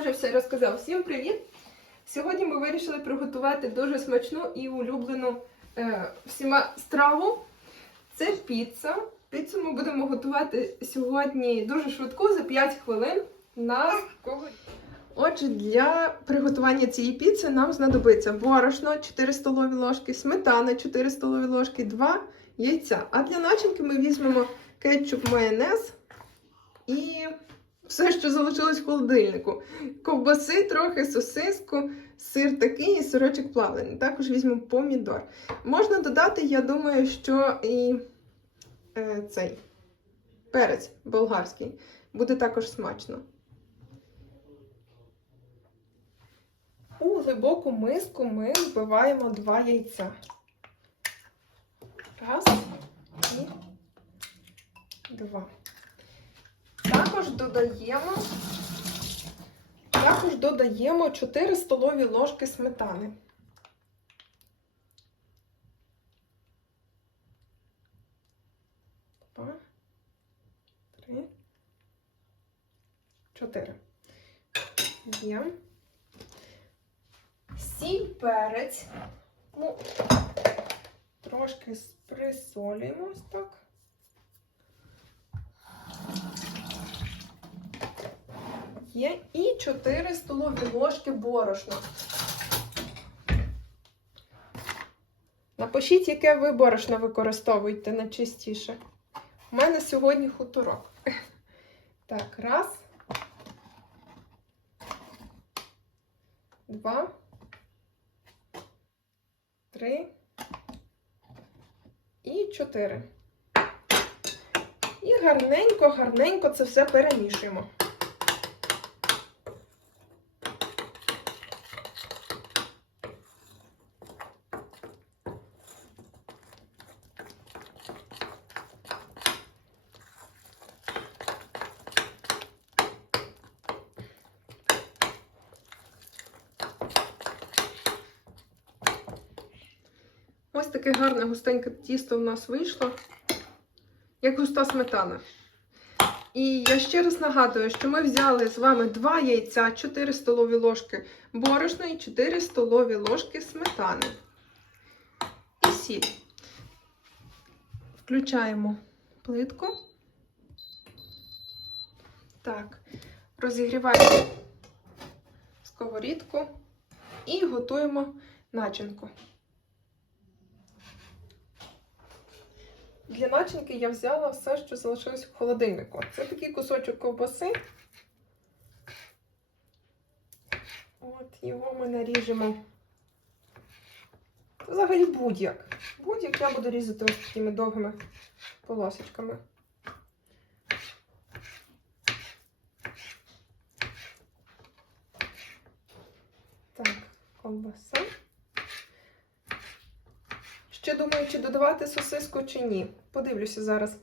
вже все розказав. Всім привіт! Сьогодні ми вирішили приготувати дуже смачну і улюблену е, всіма страву. Це піца. Піцу ми будемо готувати сьогодні дуже швидко, за 5 хвилин на. Отже, для приготування цієї піци нам знадобиться борошно 4 столові ложки, сметана 4 столові ложки, 2 яйця. А для начинки ми візьмемо кетчуп, майонез і все, що залишилось в холодильнику. Ковбаси, трохи сосиску, сир такий і сирочок плавлений. Також візьмемо помідор. Можна додати, я думаю, що і е, цей перець болгарський. Буде також смачно. У глибоку миску ми вбиваємо два яйця. Раз і два. Також додаємо, також додаємо 4 столові ложки сметани. Два, три, чотири. Є. Сіль, перець. Ну, трошки присолюємо так. Є і 4 столові ложки борошна. Напишіть, яке ви борошно використовуєте найчастіше. У мене сьогодні хуторок. Так, раз. Два. Три. І чотири. І гарненько, гарненько це все перемішуємо. Таке гарне густеньке тісто в нас вийшло, як густа сметана. І я ще раз нагадую, що ми взяли з вами 2 яйця, 4 столові ложки борошна і 4 столові ложки сметани. І сіль. Включаємо плитку. Так, розігріваємо сковорідку і готуємо начинку. Для начинки я взяла все, що залишилось в холодильнику. Це такий кусочок ковбаси. От його ми наріжемо. Взагалі будь-як. Будь-як я буду різати ось такими довгими полосочками. Так, ковбаса. Ще думаю, чи додавати сосиску чи ні. Подивлюся зараз,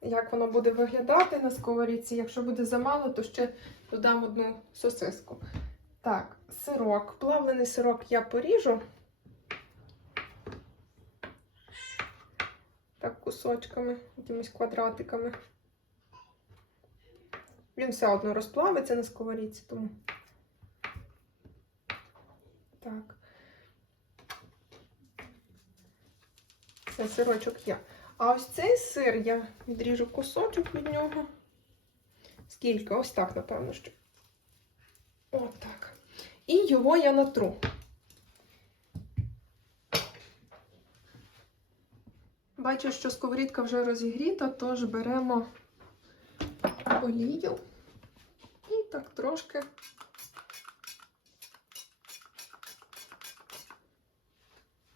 як воно буде виглядати на сковорідці. Якщо буде замало, то ще додам одну сосиску. Так, сирок. Плавлений сирок я поріжу. Так, кусочками, якимись квадратиками. Він все одно розплавиться на сковорідці, тому. Так. Це сирочок є. А ось цей сир я відріжу кусочок від нього. Скільки? Ось так, напевно, що. От так. І його я натру. Бачу, що сковорідка вже розігріта, тож беремо олію і так трошки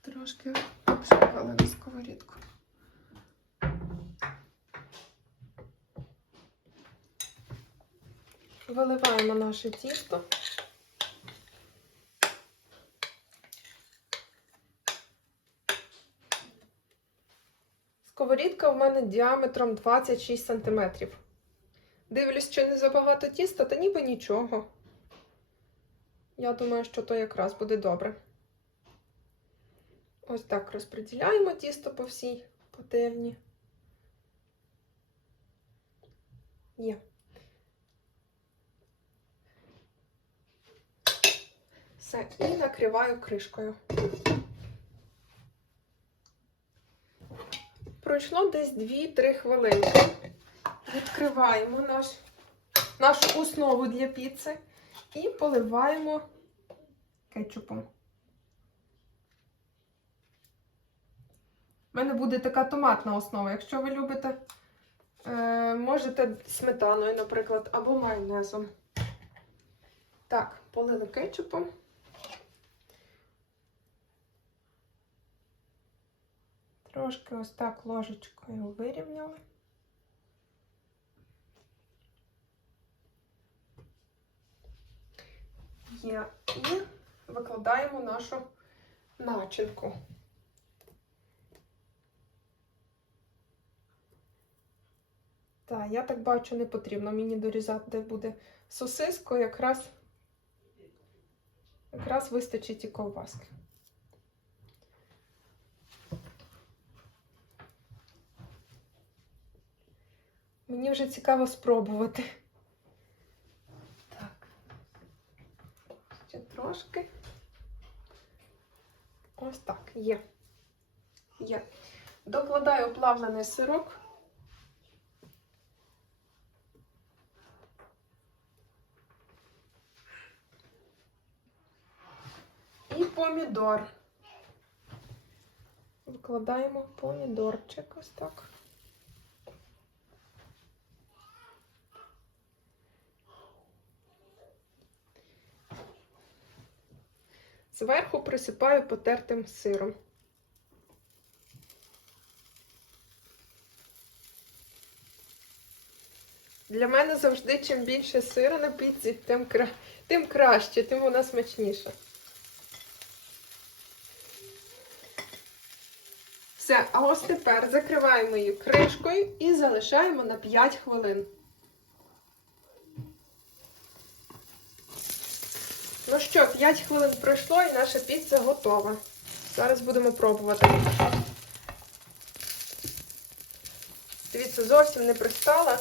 трошки обшукали на. Виливаємо наше тісто. Сковорідка в мене діаметром 26 см. Дивлюсь, чи не забагато тіста, та ніби нічого. Я думаю, що то якраз буде добре. Ось так розподіляємо тісто по всій пательні. Є. Все, і накриваю кришкою. Пройшло десь 2-3 хвилинки. Відкриваємо наш, нашу основу для піци і поливаємо кетчупом. У мене буде така томатна основа. Якщо ви любите, е, можете сметаною, наприклад, або майонезом. Так, полили кетчупом. Трошки ось так ложечкою вирівняли. Є. І викладаємо нашу начинку. Так, я так бачу, не потрібно мені дорізати, де буде сосиску, якраз, якраз вистачить і ковбаски. Мені вже цікаво спробувати. Так. Ще трошки. Ось так, є. Є. Докладаю плавлений сирок. І помідор. Викладаємо помідорчик ось так. Зверху присипаю потертим сиром. Для мене завжди чим більше сира на піці, тим, кра... тим краще, тим вона смачніша. Все, а ось тепер закриваємо її кришкою і залишаємо на 5 хвилин. Ну що, 5 хвилин пройшло і наша піца готова. Зараз будемо пробувати. Дивіться, зовсім не пристала.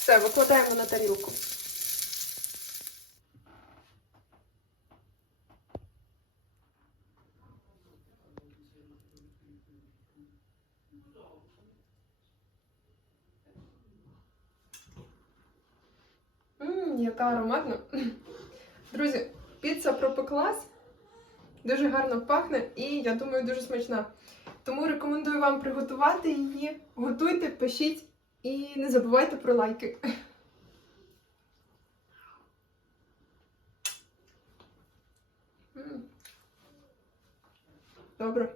Все, викладаємо на тарілку. Яка ароматна. Друзі, піца пропеклась, дуже гарно пахне і, я думаю, дуже смачна. Тому рекомендую вам приготувати її. Готуйте, пишіть і не забувайте про лайки. Добре.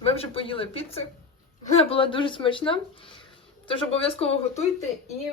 Ви вже поїли піцу. Вона була дуже смачна. Тож обов'язково готуйте і